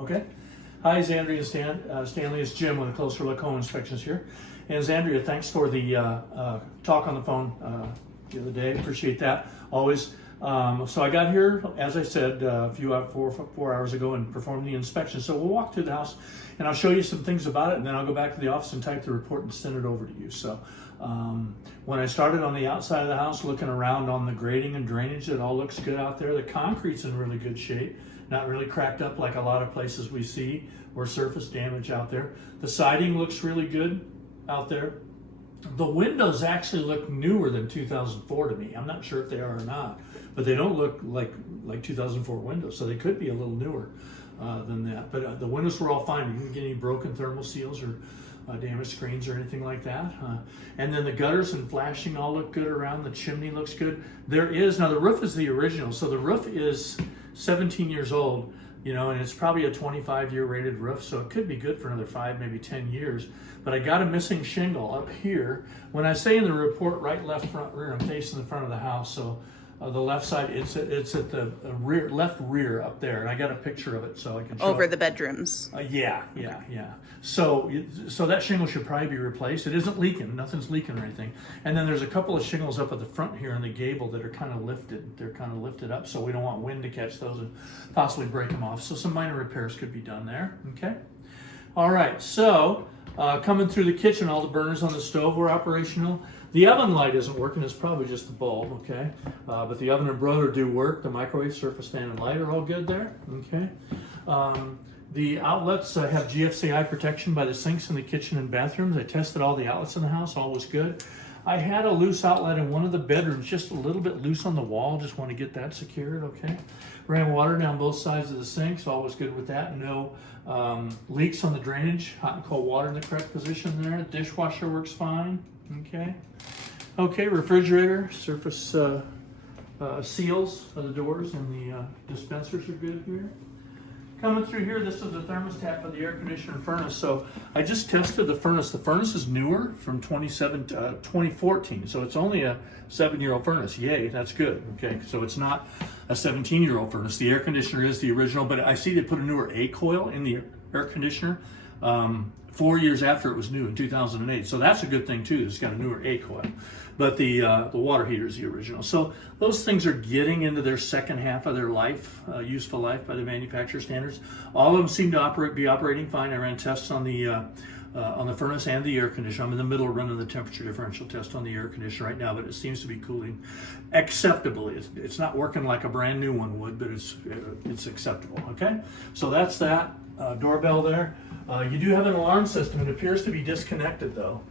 Okay. Hi, Zandria and Stanley. It's Jim with a Closer Look Home Inspections here. And Zandria, thanks for the talk on the phone the other day. Appreciate that, always. So I got here, as I said, a few 4 hours ago and performed the inspection. So we'll walk through the house and I'll show you some things about it, and then I'll go back to the office and type the report and send it over to you. So when I started on the outside of the house, looking around on the grading and drainage, it all looks good out there. The concrete's in really good shape, not really cracked up like a lot of places we see, or surface damage out there. The siding looks really good out there. The windows actually look newer than 2004 to me. I'm not sure if they are or not, but they don't look like 2004 windows, so they could be a little newer than that. But the windows were all fine. You didn't get any broken thermal seals or damaged screens or anything like that. And then the gutters and flashing all look good around. The chimney looks good. Now the roof is the original, so the roof is 17 years old, and it's probably a 25-year rated roof, so it could be good for another 5, maybe 10 years. But I got a missing shingle up here. When I say in the report right, left, front, rear, I'm facing the front of the house, so the left side, it's at the left rear up there, and I got a picture of it so I can show over it. the bedrooms. Yeah. So that shingle should probably be replaced. It isn't leaking, nothing's leaking or anything. And then there's a couple of shingles up at the front here in the gable that are kind of lifted. They're kind of lifted up, so we don't want wind to catch those and possibly break them off. So some minor repairs could be done there, okay? All right, so coming through the kitchen, all the burners on the stove were operational. The oven light isn't working, it's probably just the bulb, okay? But the oven and broiler do work. The microwave, surface fan, and light are all good there, okay? The outlets have GFCI protection by the sinks in the kitchen and bathrooms. I tested all the outlets in the house, all was good. I had a loose outlet in one of the bedrooms, just a little bit loose on the wall, just want to get that secured, okay? Ran water down both sides of the sinks, all was good with that. No leaks on the drainage, hot and cold water in the correct position there. Dishwasher works fine, okay? Okay, refrigerator, surface seals of the doors and the dispensers are good here. Coming through here, this is the thermostat for the air conditioner and furnace. So I just tested the furnace. The furnace is newer from 2014, so it's only a 7-year-old furnace. Yay, that's good. Okay, so it's not a 17-year-old furnace. The air conditioner is the original, but I see they put a newer A coil in the air conditioner 4 years after it was new in 2008. So that's a good thing too. It's got a newer A coil, but the water heater is the original. So those things are getting into their second half of their life, useful life by the manufacturer standards. All of them seem to be operating fine. I ran tests on the furnace and the air conditioner. I'm in the middle of running the temperature differential test on the air conditioner right now, but it seems to be cooling acceptably. It's not working like a brand new one would, but it's acceptable. Okay, so that's that. Doorbell there. You do have an alarm system. It appears to be disconnected though,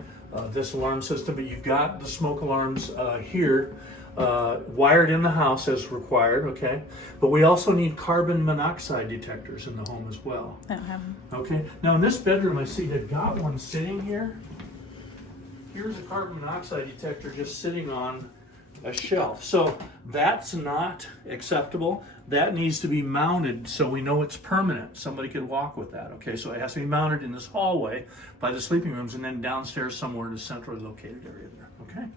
this alarm system, but you've got the smoke alarms here wired in the house as required, okay? But we also need carbon monoxide detectors in the home as well. I don't have them. Okay, now in this bedroom I see they've got one sitting here. Here's a carbon monoxide detector just sitting on a shelf. So that's not acceptable. That needs to be mounted so we know it's permanent. Somebody could walk with that, okay? So it has to be mounted in this hallway by the sleeping rooms and then downstairs somewhere in a centrally located area there, okay?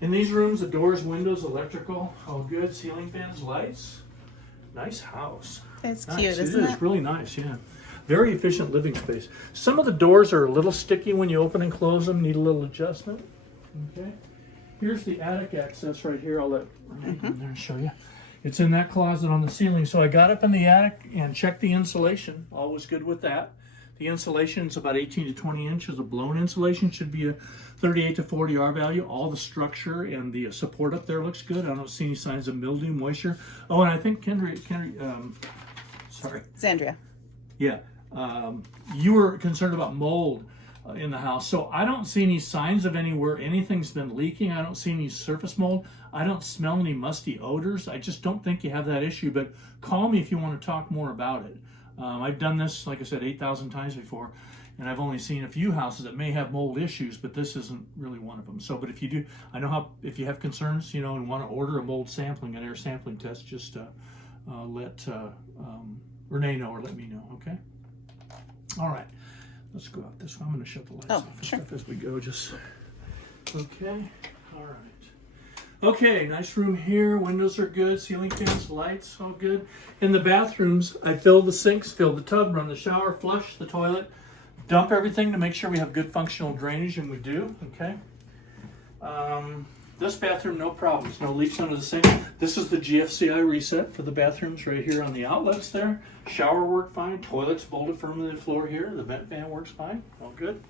In these rooms, the doors, windows, electrical, all good. Ceiling fans, lights. Nice house. It's Nice. cute, isn't it? It is really nice, yeah. Very efficient living space. Some of the doors are a little sticky when you open and close them, need a little adjustment, okay? Here's the attic access right here. I'll let Renee go in there and show you. It's in that closet on the ceiling. So I got up in the attic and checked the insulation. All was good with that. The insulation is about 18 to 20 inches of blown insulation. Should be a 38 to 40 R value. All the structure and the support up there looks good. I don't see any signs of mildew, moisture. Oh, and I think Zandria. Yeah, you were concerned about mold in the house. So I don't see any signs of anywhere anything's been leaking. I don't see any surface mold. I don't smell any musty odors. I just don't think you have that issue, but call me if you want to talk more about it. I've done this, like I said, 8,000 times before, and I've only seen a few houses that may have mold issues, but this isn't really one of them. So, but if you do, I know how, if you have concerns, and want to order a mold sampling, an air sampling test, just let Renee know or let me know, okay? All right. Let's go out this way. I'm going to shut the lights off and sure. stuff as we go. Just okay. All right. Okay, nice room here. Windows are good. Ceiling fans, lights, all good. In the bathrooms, I filled the sinks, filled the tub, run the shower, flush the toilet, dump everything to make sure we have good functional drainage, and we do. Okay. This bathroom, no problems, no leaks under the sink. This is the GFCI reset for the bathrooms right here on the outlets there. Shower worked fine. Toilet's bolted firmly to the floor here. The vent fan works fine. All good.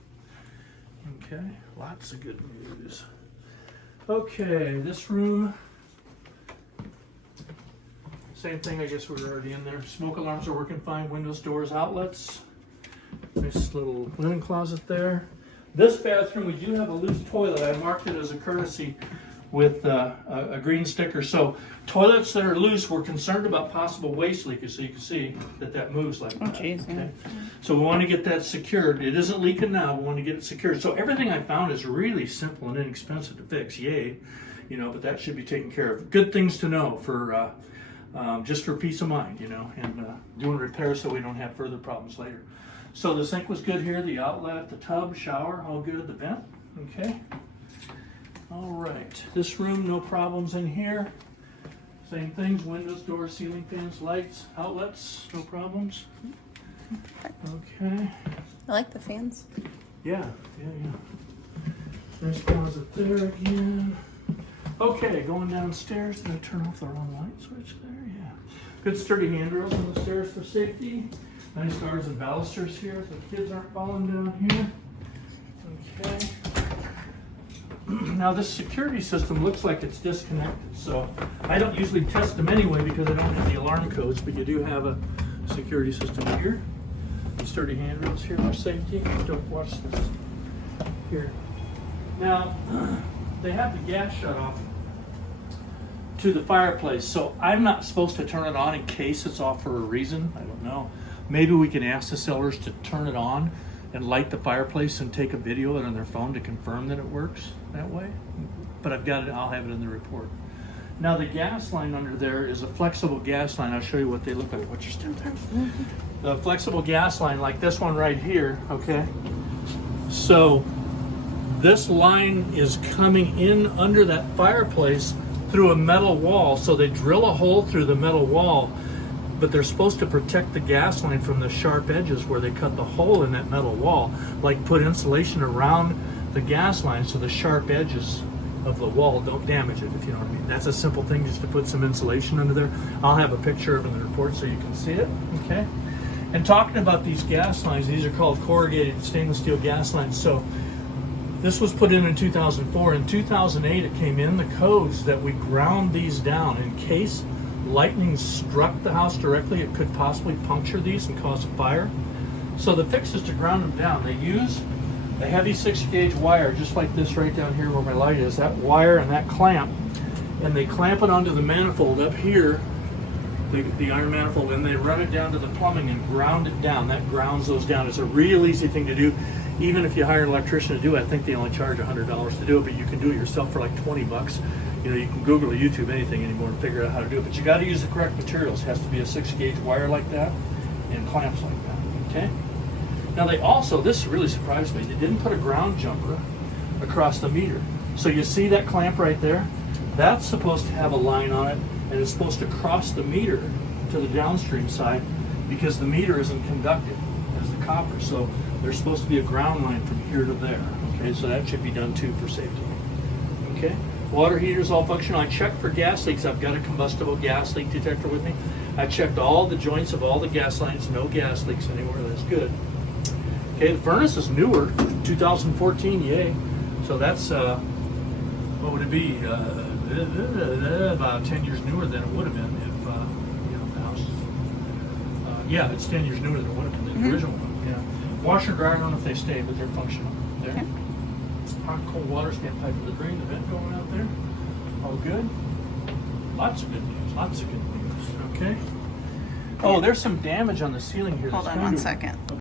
Okay, lots of good news. Okay, this room, same thing, I guess we were already in there. Smoke alarms are working fine. Windows, doors, outlets. Nice little linen closet there. This bathroom, we do have a loose toilet. I marked it as a courtesy with a green sticker. So toilets that are loose, we're concerned about possible waste leakage. So you can see that moves like that. Geez, okay? yeah. So we want to get that secured. It isn't leaking now. We want to get it secured. So everything I found is really simple and inexpensive to fix. Yay, but that should be taken care of. Good things to know for just for peace of mind, and doing repairs so we don't have further problems later. So the sink was good here, the outlet, the tub, shower, all good, the vent, okay. All right, this room, no problems in here. Same things, windows, doors, ceiling fans, lights, outlets, no problems. Okay. I like the fans. Yeah. Nice closet there again. Okay, going downstairs, did I turn off the wrong light switch there? Yeah. Good sturdy handrails on the stairs for safety. Nice guards and balusters here so the kids aren't falling down here. Okay. Now this security system looks like it's disconnected, so I don't usually test them anyway because I don't have the alarm codes, but you do have a security system here. Sturdy handrails here for safety. Don't watch this here. Now they have the gas shut off to the fireplace, so I'm not supposed to turn it on in case it's off for a reason. I don't know. Maybe we can ask the sellers to turn it on and light the fireplace and take a video of it on their phone to confirm that it works that way. But I'll have it in the report. Now the gas line under there is a flexible gas line. I'll show you what they look like. What's your step there? The flexible gas line like this one right here, okay? So this line is coming in under that fireplace through a metal wall. So they drill a hole through the metal wall, but they're supposed to protect the gas line from the sharp edges where they cut the hole in that metal wall, like put insulation around the gas line so the sharp edges of the wall don't damage it, if you know what I mean. That's a simple thing, just to put some insulation under there. I'll have a picture of it in the report so you can see it, okay? And talking about these gas lines, these are called corrugated stainless steel gas lines. So this was put in 2004. In 2008, it came in the codes that we ground these down in case lightning struck the house directly. It could possibly puncture these and cause a fire. So the fix is to ground them down. They use a heavy 6-gauge wire, just like this right down here where my light is, that wire and that clamp, and they clamp it onto the manifold up here, the iron manifold, and they run it down to the plumbing and ground it down. That grounds those down. It's a real easy thing to do. Even if you hire an electrician to do it, I think they only charge $100 to do it, but you can do it yourself for like 20 bucks. You can Google or YouTube anything anymore and figure out how to do it. But you got to use the correct materials. It has to be a 6-gauge wire like that and clamps like that, okay? Now they also, this really surprised me, they didn't put a ground jumper across the meter. So you see that clamp right there? That's supposed to have a line on it, and it's supposed to cross the meter to the downstream side because the meter isn't conductive as the copper. So there's supposed to be a ground line from here to there. Okay, so that should be done too for safety. Okay, water heater's all functional. I checked for gas leaks. I've got a combustible gas leak detector with me. I checked all the joints of all the gas lines, no gas leaks anywhere. That's good. Okay, the furnace is newer, 2014, yay. So that's, what would it be? About 10 years newer than it would have been if, the house, yeah, it's 10 years newer than it would have been, the original one, yeah. Washer, dryer, I don't know if they stay, but they're functional there. Okay. Hot cold water stand pipe for the drain, the vent going out there, all good. Lots of good news, okay. Oh, there's some damage on the ceiling here. Hold that's on kind one of- second.